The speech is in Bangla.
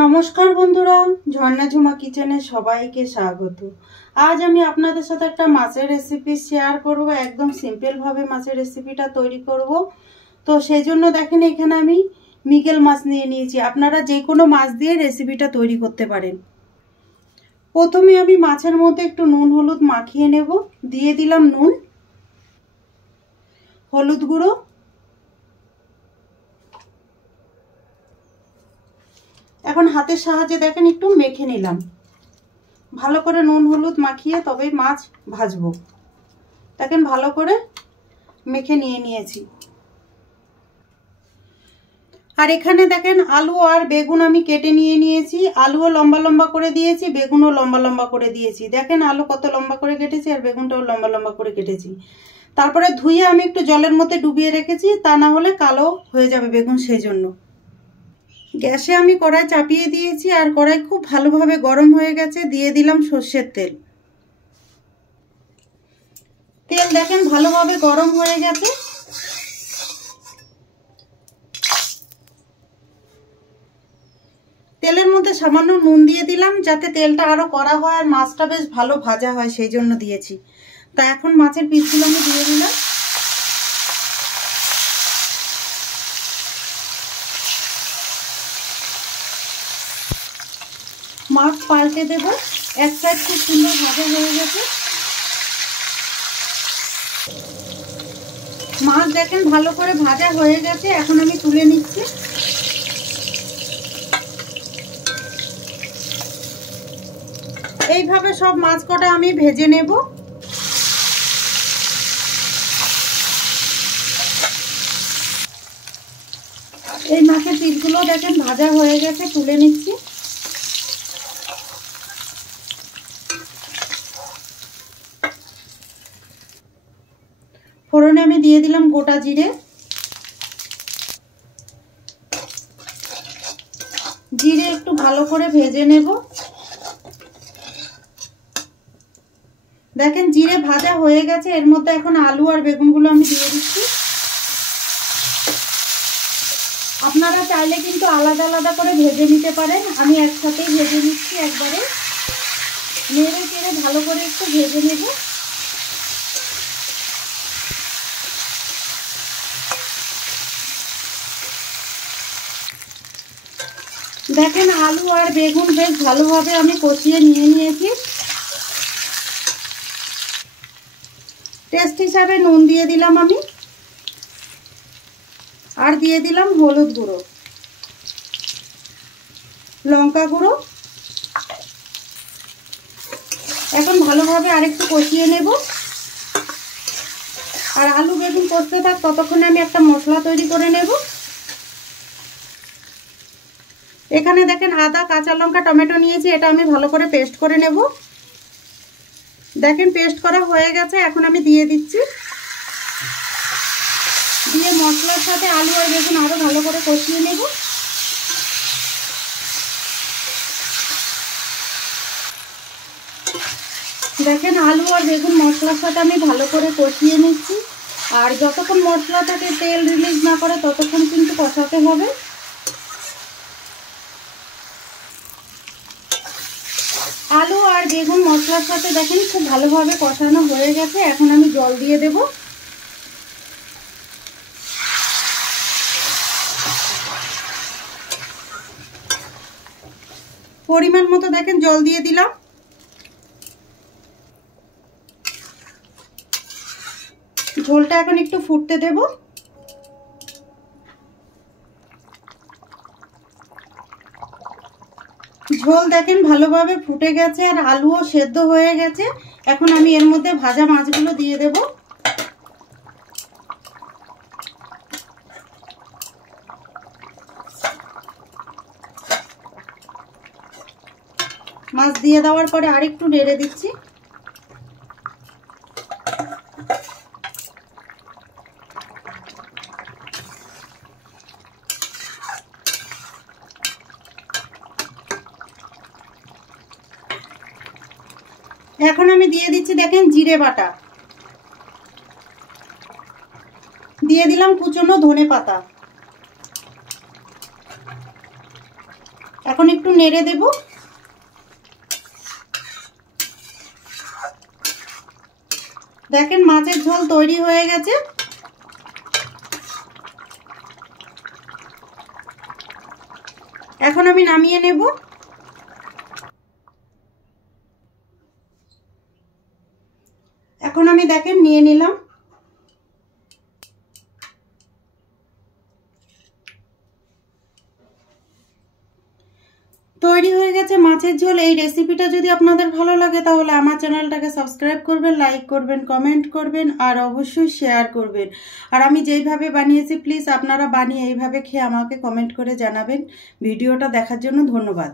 নমস্কার বন্ধুরা, ঝর্ণা ঝুমা কিচেনে সবাইকে স্বাগত। আজ আমি আপনাদের সাথে একটা মাছের রেসিপি শেয়ার করব। একদম সিম্পল ভাবে মাছের রেসিপিটা তৈরি করব। তো সেই জন্য দেখেন এখানে আমি মৃগেল মাছ নিয়ে নিয়েছি। আপনারা যে কোনো মাছ দিয়ে রেসিপিটা তৈরি করতে পারেন। প্রথমে আমি মাছের মধ্যে একটু নুন হলুদ মাখিয়ে নেব। দিয়ে দিলাম নুন, হলুদ গুঁড়ো, এখন হাতের সাহায্যে দেখেন একটু মেখে নিলাম। ভালো করে নুন হলুদ মাখিয়ে তবেই মাছ ভাজবো। দেখেন ভালো করে মেখে নিয়েছি। আর এখানে দেখেন আলু আর বেগুন আমি কেটে নিয়েছি। আলুও লম্বা লম্বা করে দিয়েছি, বেগুনও লম্বা লম্বা করে দিয়েছি। দেখেন আলু কত লম্বা করে কেটেছি আর বেগুনটাও লম্বা লম্বা করে কেটেছি। তারপরে ধুয়ে আমি একটু জলের মধ্যে ডুবিয়ে রেখেছি, তা না হলে কালো হয়ে যাবে বেগুন, সেই জন্য। গ্যাসে আমি কড়াই চাপিয়ে দিয়েছি আর কড়াই খুব ভালোভাবে গরম হয়ে গেছে। দিয়ে দিলাম সর্ষের তেল। তেল দেখেন ভালোভাবে গরম হয়ে গেছে। তেলের মধ্যে সামান্য নুন দিয়ে দিলাম, যাতে তেলটা আরো কড়া হয় আর মাছটা বেশ ভালো ভাজা হয়, সেই জন্য দিয়েছি। তা এখন মাছের পিসগুলো আমি দিয়ে দিলাম। মাছ পাল্টে দেব। এক সাইড খুব সুন্দর ভাজা হয়ে গেছে। মাছ দেখেন ভালো করে ভাজা হয়ে গেছে। এখন আমি তুলে নিচ্ছি। এইভাবে সব মাছ কটা আমি ভেজে নেব। এই মাছের পিসগুলো দেখেন ভাজা হয়ে গেছে, তুলে নিচ্ছি। ফোড়নে আমি দিয়ে দিলাম গোটা জিরে। জিরে একটু ভালো করে ভেজে নেব। দেখেন জিরে ভাজা হয়ে গেছে। এর মধ্যে এখন আলু আর বেগুনগুলো আমি দিয়ে দিচ্ছি। আপনারা চাইলে কিন্তু আলাদা আলাদা করে ভেজে নিতে পারেন। আমি একসাথেই ভেজে নিচ্ছি একবারে। নেড়ে চেড়ে ভালো করে একটু ভেজে নেব। দেখেন আলু আর বেগুন বেশ ভালোভাবে আমি কষিয়ে নিয়েছি। টেস্ট হিসাবে নুন দিয়ে দিলাম আমি, আর দিয়ে দিলাম হলুদ গুঁড়ো, লঙ্কা গুঁড়ো। এখন ভালোভাবে আরেকটু কষিয়ে নেব। আর আলু বেগুন কষতে থাক, ততক্ষণে আমি একটা মশলা তৈরি করে নেব। এখানে দেখেন আদা, কাঁচা লঙ্কা, টমেটো নিয়েছি। এটা আমি ভালো করে পেস্ট করে নেব। দেখেন পেস্ট করা হয়ে গেছে। এখন আমি দিয়ে দিচ্ছি। দিয়ে মশলার সাথে আলু আর বেগুন আরো ভালো করে কষিয়ে নেব। দেখেন আলু আর বেগুন মশলার সাথে আমি ভালো করে কষিয়ে নিচ্ছি। আর যতক্ষণ মশলা থেকে তেল রিলিজ না করে ততক্ষণ কিন্তু কষাতে হবে। আলু আর বেগুন মশলার সাথে দেখেন খুব ভালোভাবে কষানো হয়ে গেছে। এখন আমি জল দিয়ে দেব। পরিমাণ মতো দেখেন জল দিয়ে দিলাম। ঝোলটা এখন একটু ফুটতে দেব। ঝোল দেখেন ভালোভাবে ফুটে গেছে আর আলুও সেদ্ধ হয়ে গেছে। এখন আমি এর মধ্যে ভাজা মাছগুলো দিয়ে দেব। মাছ দিয়ে দেওয়ার পরে আরেকটু নেড়ে দিচ্ছি। এখন আমি দিয়ে দিচ্ছি দেখেন জিরে বাটা, দিয়ে দিলাম কুচনো ধনে পাতা, এখন একটু নেড়ে দেব। দেখেন মাছের ঝোল তৈরি হয়ে গেছে। এখন আমি নামিয়ে নেব। এখন আমি দেখেন নিয়ে নিলাম। তৈরি হয়ে গেছে মাছের ঝোল। এই রেসিপিটা যদি আপনাদের ভালো লাগে তাহলে আমার চ্যানেলটাকে সাবস্ক্রাইব করবেন, লাইক করবেন, কমেন্ট করবেন আর অবশ্যই শেয়ার করবেন। আর আমি যেইভাবে বানিয়েছি প্লিজ আপনারা বানিয়ে এইভাবে খেয়ে আমাকে কমেন্ট করে জানাবেন। ভিডিওটা দেখার জন্য ধন্যবাদ।